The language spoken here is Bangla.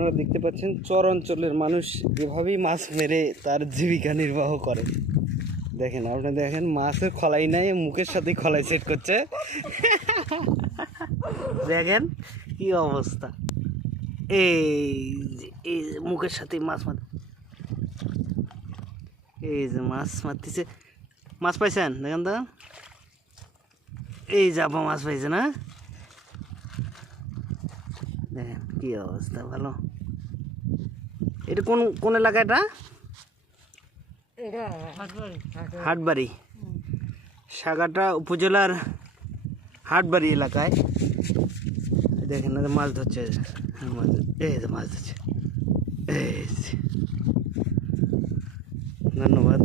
আপনারা দেখতে পাচ্ছেন চর অঞ্চলের মানুষ এভাবেই মাছ মেরে তার জীবিকা নির্বাহ করে। দেখেন, আপনি দেখেন মাছের খলাই নাই, মুখের সাথে খলাই সেট করছে। দেখেন কি অবস্থা, এই যে মুখের সাথে মাছ মার, এই যে মাছ মারতেছে। মাছ পাইছেন? দেখেন তো, এই যে আপা মাছ পাইছে না? দেখেন কি অবস্থা, ভালো। এটা কোন কোন এলাকা? এটা হাটবাড়ি, সাগাটা উপজেলার হাটবাড়ি এলাকায়। দেখেন মাছ ধরছে, এই যে মাছ ধরছে। ধন্যবাদ।